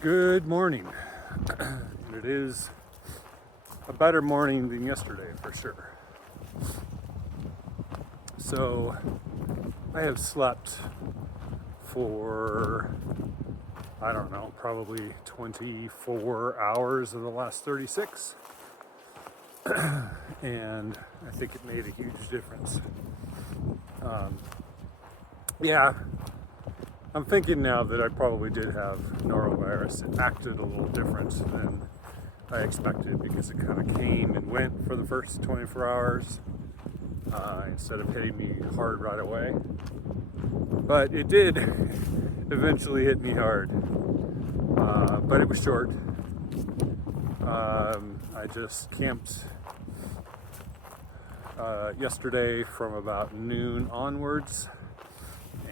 Good morning. It is a better morning than yesterday for sure. So I have slept for, I don't know, probably 24 hours of the last 36. And I think it made a huge difference. Yeah, I'm thinking now that I probably did have norovirus. It acted a little different than I expected because it kind of came and went for the first 24 hours instead of hitting me hard right away. But it did eventually hit me hard, but it was short. I just camped yesterday from about noon onwards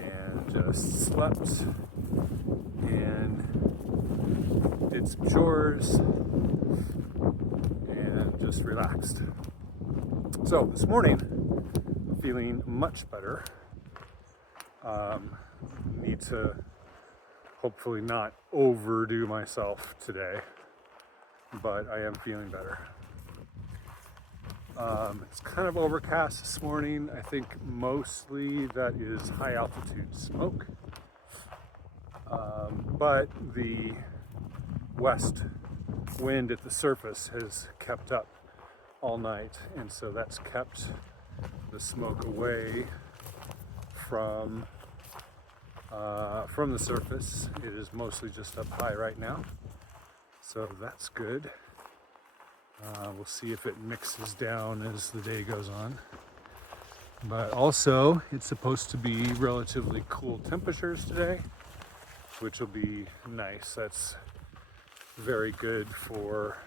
and just slept and did some chores and just relaxed. So this morning, I'm feeling much better. Need to hopefully not overdo myself today, but I am feeling better. It's kind of overcast this morning. I think mostly that is high altitude smoke. But the west wind at the surface has kept up all night, and so that's kept the smoke away from the surface. It is mostly just up high right now, so that's good. We'll see if it mixes down as the day goes on. But also, it's supposed to be relatively cool temperatures today, which will be nice. That's very good for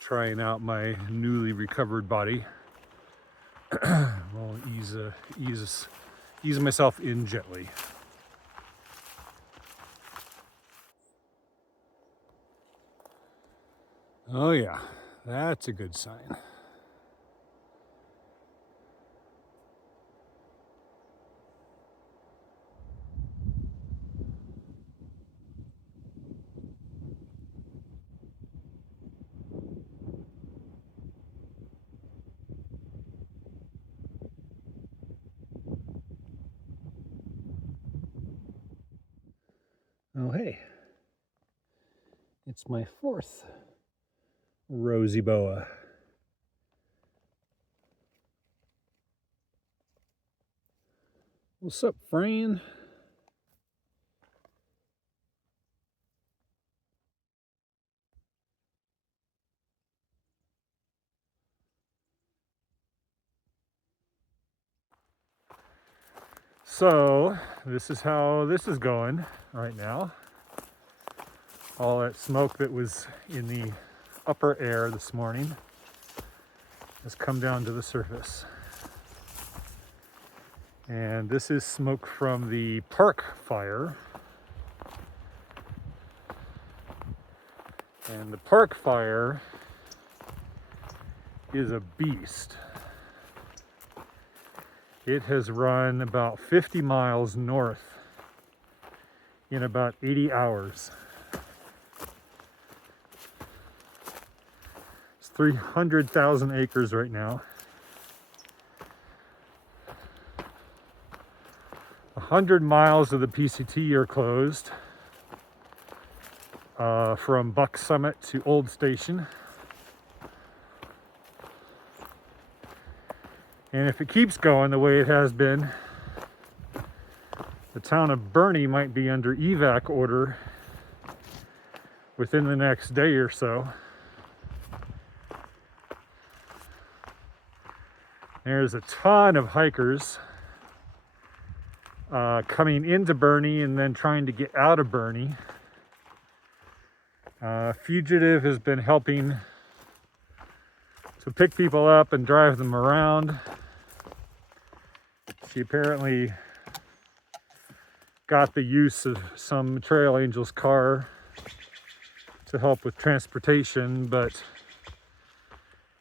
trying out my newly recovered body. I'll ease myself in gently. Oh yeah, that's a good sign. Oh hey, it's my fourth rosy boa. What's up, Fran? So this is how this is going right now. All that smoke that was in the upper air this morning has come down to the surface. And this is smoke from the park fire. And the park fire is a beast. It has run about 50 miles north in about 80 hours. It's 300,000 acres right now. 100 miles of the PCT are closed from Buck Summit to Old Station. And if it keeps going the way it has been, the town of Bernie might be under evac order within the next day or so. There's a ton of hikers coming into Bernie and then trying to get out of Bernie. Fugitive has been helping to pick people up and drive them around. She apparently got the use of some trail angel's car to help with transportation, but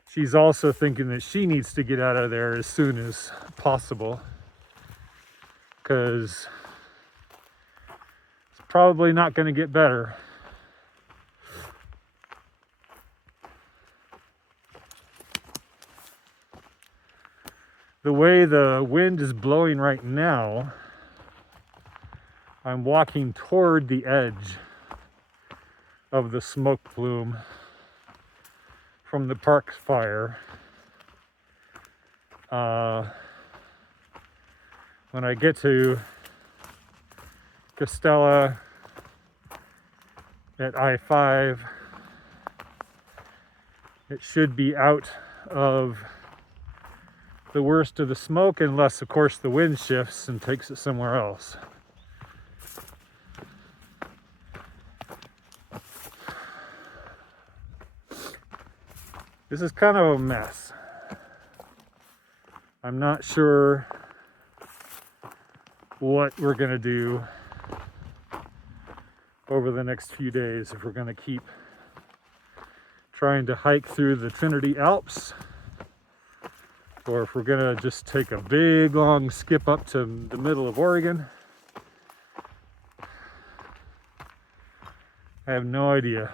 she's also thinking that she needs to get out of there as soon as possible because probably not going to get better. The way the wind is blowing right now, I'm walking toward the edge of the smoke plume from the park's fire. When I get to Costella at I-5, it should be out of the worst of the smoke, unless of course the wind shifts and takes it somewhere else. This is kind of a mess. I'm not sure what we're gonna do over the next few days, if we're gonna keep trying to hike through the Trinity Alps, or if we're gonna just take a big long skip up to the middle of Oregon. I have no idea.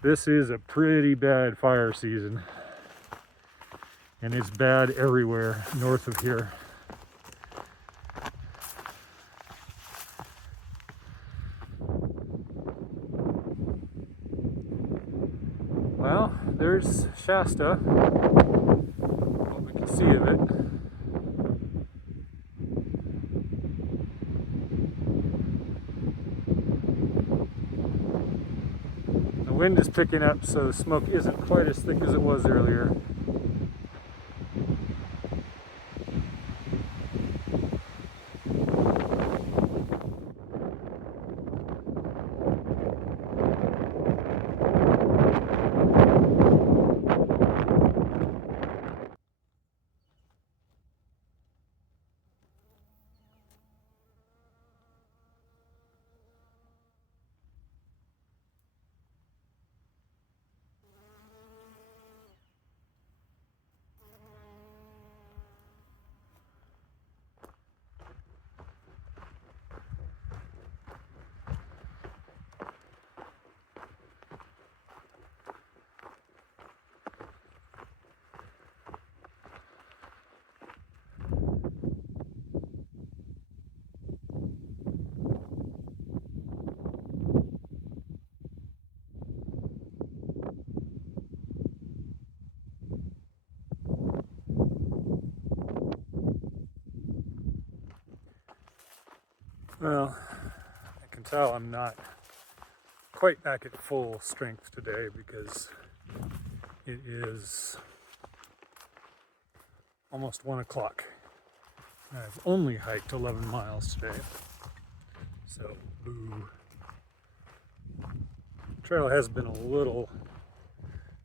This is a pretty bad fire season, and it's bad everywhere north of here. Well, there's Shasta, what we can see of it. The wind is picking up, so the smoke isn't quite as thick as it was earlier. Well, I can tell I'm not quite back at full strength today because it is almost 1 o'clock. I've only hiked 11 miles today, so boo. The trail has been a little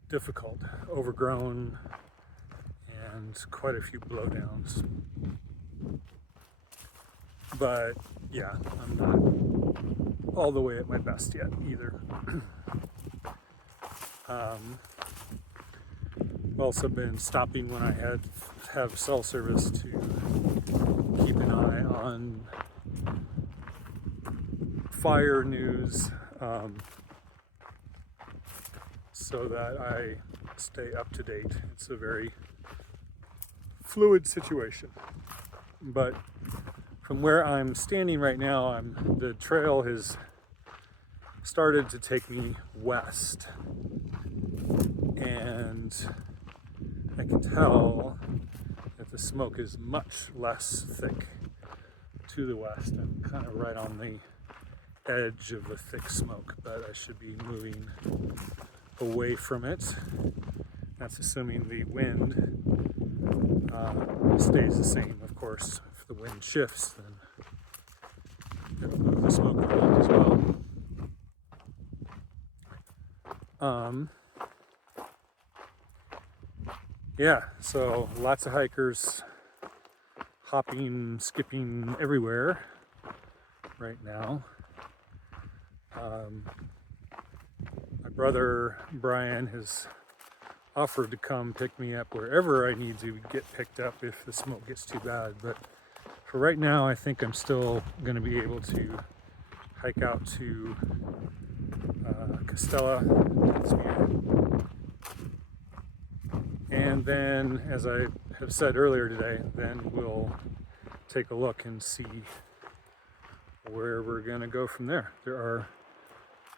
difficult, overgrown, and quite a few blowdowns. But yeah, I'm not all the way at my best yet either. I've also been stopping when I have cell service to keep an eye on fire news, so that I stay up to date. It's a very fluid situation, but from where I'm standing right now, the trail has started to take me west, and I can tell that the smoke is much less thick to the west. I'm kind of right on the edge of the thick smoke, but I should be moving away from it. That's assuming the wind stays the same, of course. If the wind shifts, then it'll move the smoke around as well. Yeah, so lots of hikers hopping, skipping everywhere right now. My brother Brian has offered to come pick me up wherever I need to get picked up if the smoke gets too bad, but for right now, I think I'm still going to be able to hike out to Castella, and then, as I have said earlier today, then we'll take a look and see where we're going to go from there. There are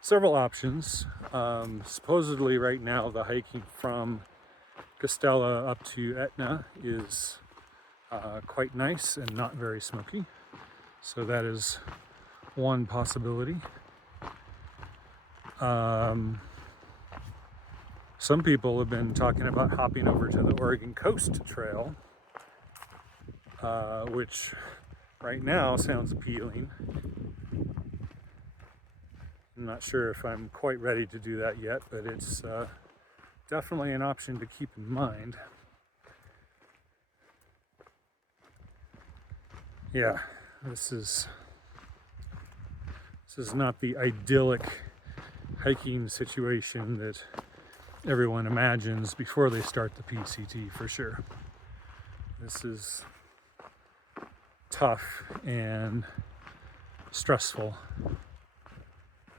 several options. Supposedly right now the hiking from Castella up to Etna is quite nice and not very smoky. So that is one possibility. Some people have been talking about hopping over to the Oregon Coast Trail, which right now sounds appealing. I'm not sure if I'm quite ready to do that yet, but it's definitely an option to keep in mind. Yeah, this is not the idyllic hiking situation that everyone imagines before they start the PCT, for sure. This is tough and stressful,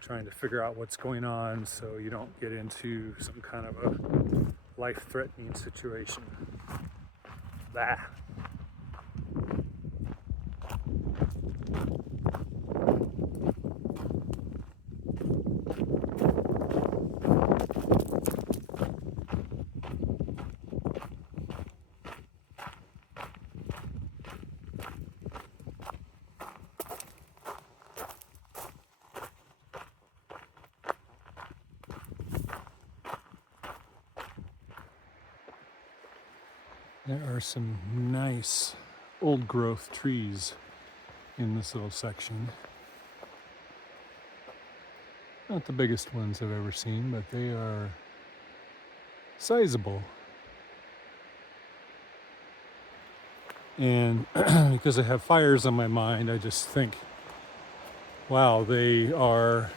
trying to figure out what's going on so you don't get into some kind of a life-threatening situation. Bah. There are some nice old growth trees in this little section. Not the biggest ones I've ever seen, but they are sizable. And because I have fires on my mind, I just think, wow, those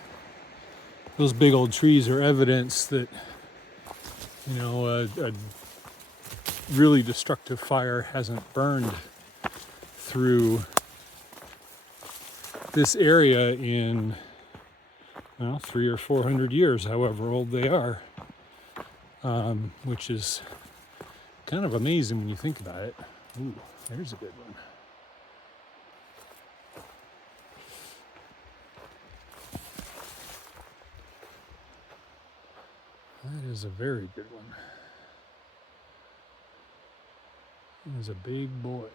big old trees are evidence that, you know, a really destructive fire hasn't burned through this area in, well, 300 or 400 years, however old they are, which is kind of amazing when you think about it. Ooh, there's a good one. That is a very good one. That is a big boy.